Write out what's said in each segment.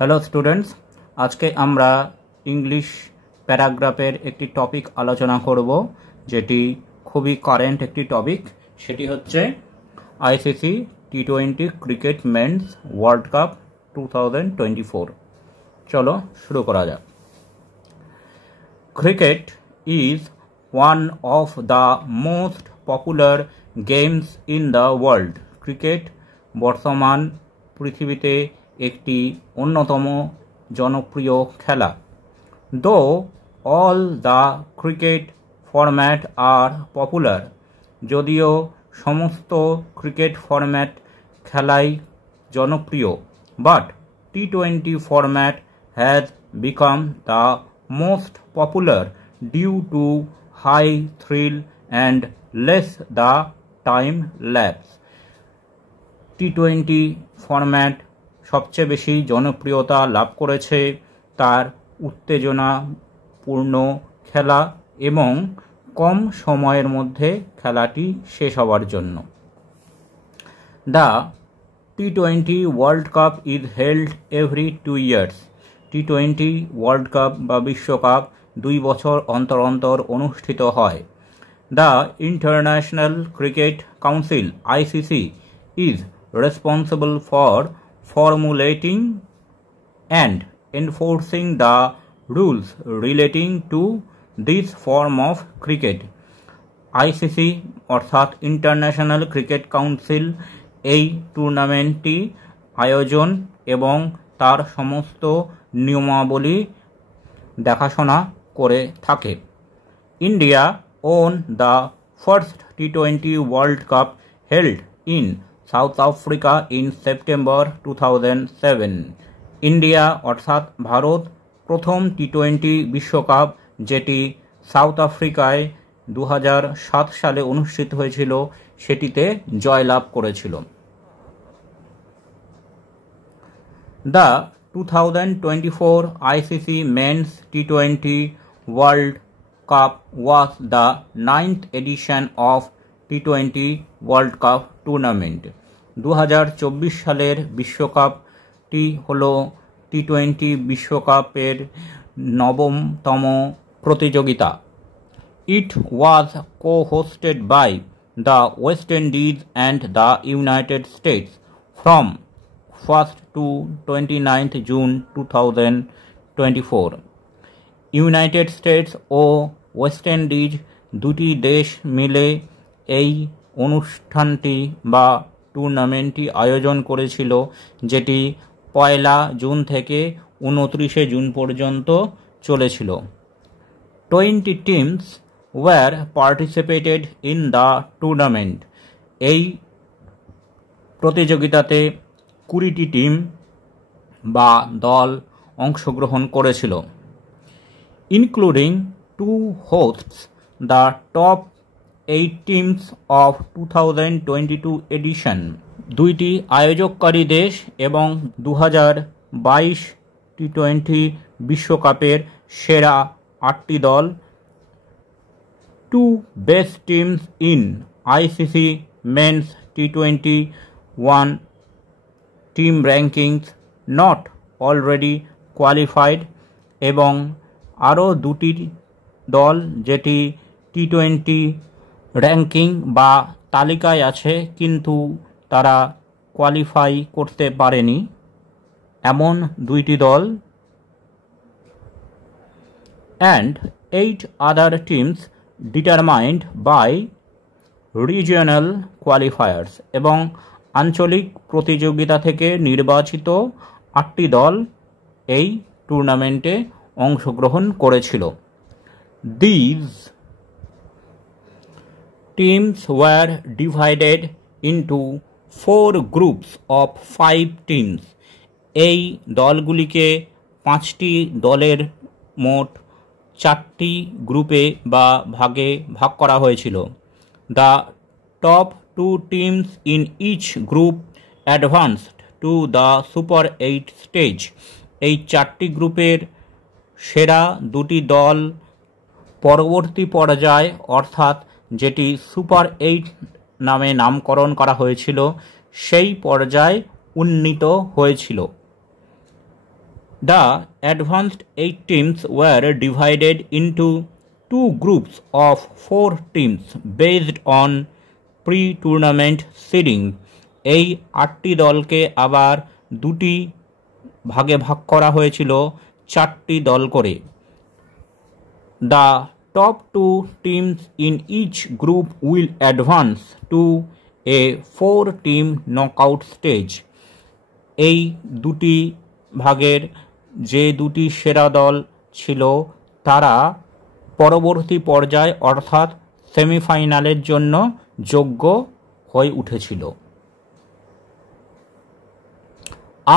Hello students, আজকে আমরা English প্যারাগ্রাফের একটি টপিক আলোচনা করব, যেটি খুবই কারেন্ট একটি টপিক। সেটি হচ্ছে আইসিসি টি20 ক্রিকেট মেন্স ওয়ার্ল্ড কাপ 2024। চলো শুরু করা যাক। Cricket is one of the most popular games in the world. Cricket বর্তমান পৃথিবীতে একটি অন্যতম জনপ্রিয় খেলা। Though all the cricket format are popular, যদিও সমস্ত ক্রিকেট ফরম্যাট খেলাই জনপ্রিয়, বাট টি20 format has become the most popular due to high thrill and less the time lapse. টি20 ফরম্যাট সবচেয়ে বেশি জনপ্রিয়তা লাভ করেছে তার উত্তেজনাপূর্ণ খেলা এবং কম সময়ের মধ্যে খেলাটি শেষ হওয়ার জন্য। The T20 world cup is held every 2 years। T20 world cup বা বিশ্বকাপ 2 বছর অন্তর অন্তর অনুষ্ঠিত হয়। The international cricket council ICC is responsible for formulating and enforcing the rules relating to this form of cricket। ICC অর্থাৎ international cricket council এই টুর্নামেন্টটি আয়োজন এবং তার সমস্ত নিয়মাবলী দেখাশোনা করে থাকে। India won the first T20 world cup held in south Africa in September 2007। India অর্থাৎ ভারত প্রথম টি20 বিশ্বকাপ, যেটি সাউথ আফ্রিকায় 2007 সালে অনুষ্ঠিত হয়েছিল, সেটিতে জয়লাভ করেছিল। দ্য 2024 ICC মেন্স টি20 world cup was the 9th edition of টি20 ওয়ার্ল্ড কাপ টুর্নামেন্ট। 2024 সালের বিশ্বকাপটি হল টি20 বিশ্বকাপের 9তম প্রতিযোগিতা। It was co-hosted by the West Indies and the United States from 1st to 29th June 2024। United States ও ওয়েস্ট ইন্ডিজ দুটি দেশ মিলে এই অনুষ্ঠানটি বা টুর্নামেন্টটি আয়োজন করেছিল, যেটি 1 জুন থেকে 29 জুন পর্যন্ত চলেছিল। 20 teams were participated in the tournament। এই প্রতিযোগিতাতে 20টি টিম বা দল অংশগ্রহণ করেছিল। Including 2 hosts, the top 8 teams of 2022 edition। দুইটি আয়োজককারী দেশ এবং 2022 টি20 বিশ্বকাপের সেরা 8টি দল। 2 best teams in ICC men's T20 1 team rankings not already qualified, এবং আরও 2টি দল যেটি টি20 র্যাঙ্কিং বা তালিকায় আছে কিন্তু তারা কোয়ালিফাই করতে পারেনি, এমন 2টি দল। And 8 other teams determined by regional qualifiers। এবং আঞ্চলিক প্রতিযোগিতা থেকে নির্বাচিত 8টি দল এই টুর্নামেন্টে অংশগ্রহণ করেছিল। These teams were divided into 4 groups of 5 teams। এই দলগুলিকে 5টি দলের মোট 4টি গ্রুপে বা ভাগে ভাগ করা হয়েছিল। The top 2 teams in each group advanced to the Super 8 stage। এই 4টি গ্রুপের সেরা 2টি দল পরবর্তী পর্যায়, অর্থাৎ যেটি সুপার 8 নামে নামকরণ করা হয়েছিল, সেই পর্যায়ে উন্নীত হয়েছিল। The advanced 8 teams were divided into 2 groups of 4 teams based on pre-tournament seeding. এই 8টি দলকে আবার 2টি ভাগে ভাগ করা হয়েছিল 4টি দল করে। The top 2 teams in each group will advance to a 4-team knockout stage. এই দুটি ভাগের যে দুটি সেরা দল ছিল তারা পরবর্তী পর্যায় অর্থাৎ সেমিফাইনালের জন্য যোগ্য হয়ে উঠেছিল।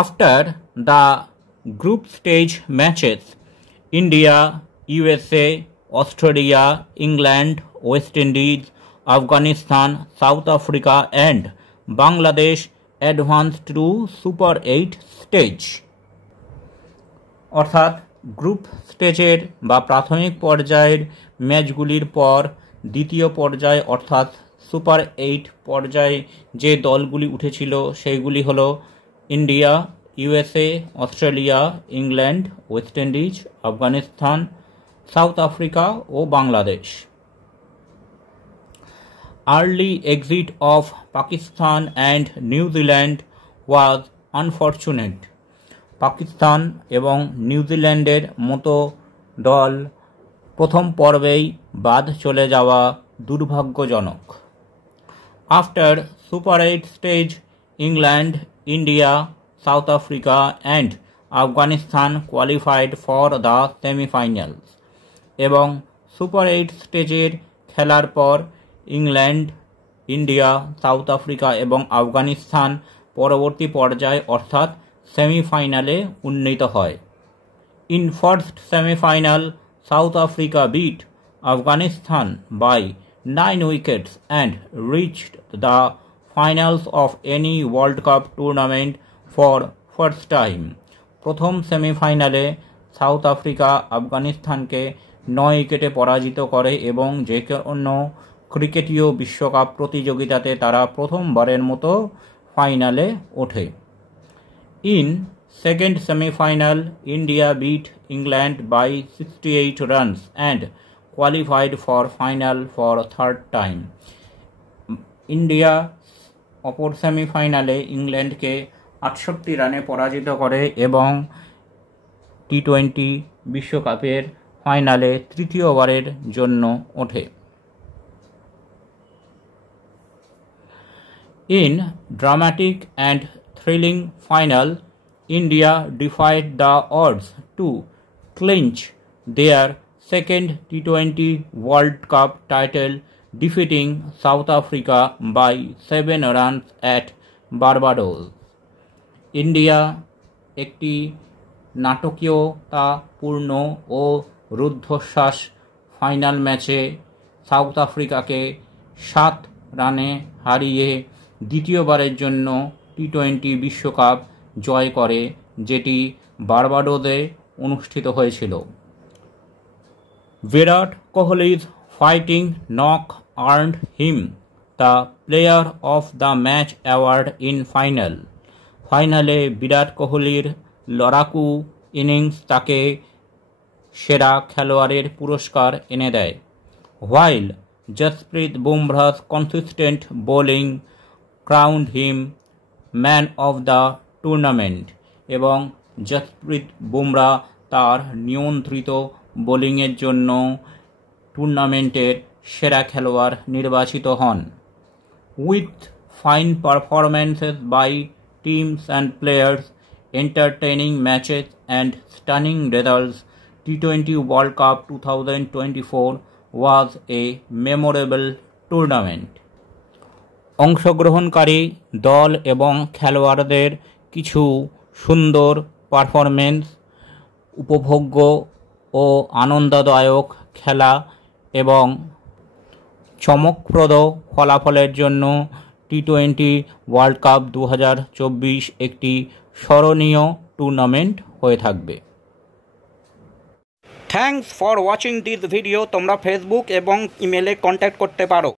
After the group stage matches, India, USA, Australia, England, West Indies, Afghanistan, South Africa and Bangladesh advanced to Super 8 stage. অর্থাৎ গ্রুপ স্টেজের বা প্রাথমিক পর্যায়ের ম্যাচগুলির পর দ্বিতীয় পর্যায় অর্থাৎ সুপার 8 পর্যায়ে যে দলগুলি উঠেছিল সেইগুলি হলো India, USA, Australia, England, West Indies, Afghanistan, South Africa ও Bangladesh. Early exit of Pakistan and New Zealand was unfortunate. Pakistan এবং নিউজিল্যান্ডের মতো দল প্রথম পর্বেই বাদ চলে যাওয়া দুর্ভাগ্যজনক। After Super 8 stage, England, India, South Africa and Afghanistan qualified for the semi-finals. এবং সুপার 8 স্টেজের খেলার পর ইংল্যান্ড, ইন্ডিয়া, সাউথ আফ্রিকা এবং আফগানিস্তান পরবর্তী পর্যায়ে অর্থাৎ সেমিফাইনালে উন্নীত হয়। In first semifinal South Africa beat Afghanistan by 9 wickets and reached the finals of any world cup tournament for first time. প্রথম সেমিফাইনালে সাউথ আফ্রিকা আফগানিস্তানকে 9 উইকেটে পরাজিত করে এবং যে কোনো ক্রিকেটীয় বিশ্বকাপ প্রতিযোগিতাতে তারা প্রথমবারের মতো ফাইনালে ওঠে। In second semi-final, India beat England by 68 runs and qualified for final for third time. India অপর সেমিফাইনালে ইংল্যান্ডকে 68 রানে পরাজিত করে এবং টি-20 বিশ্বকাপের ফাইনালে তৃতীয়বারের জন্য ওঠে। In dramatic and thrilling final, India defied the odds to clinch their second T20 World Cup title, defeating South Africa by 7 runs at Barbados. India একটি নাটকীয়তাপূর্ণ ও রুদ্ধশ্বাস ফাইনাল ম্যাচে সাউথ আফ্রিকাকে 7 রানে হারিয়ে দ্বিতীয়বারের জন্য টি-20 বিশ্বকাপ জয় করে, যেটি বারবাডোসে অনুষ্ঠিত হয়েছিল। বিরাট কোহলি's fighting knock earned him the Player of the Match award in final. ফাইনালে বিরাট কোহলির লড়াকু ইনিংস তাকে সেরা খেলোয়াড়ের পুরস্কার এনে দেয়। While Jasprit Bumrah's consistent bowling crowned him man of the tournament এবং জসপ্রীত বুমরা তার নিয়ন্ত্রিত বোলিংয়ের জন্য টুর্নামেন্টের সেরা খেলোয়াড় নির্বাচিত হন। With fine performances by teams and players, entertaining matches and stunning results, টি-20 world cup 2024 was a memorable tournament. অংশগ্রহণকারী দল এবং খেলোয়াড়দের কিছু সুন্দর পারফরমেন্স, উপভোগ্য ও আনন্দদায়ক খেলা এবং চমকপ্রদ ফলাফলের জন্য টি-20 ওয়ার্ল্ড কাপ 2024 একটি স্মরণীয় টুর্নামেন্ট হয়ে থাকবে। Thanks for watching this video. তোমরা ফেসবুক এবং ইমেলে কন্ট্যাক্ট করতে পারো।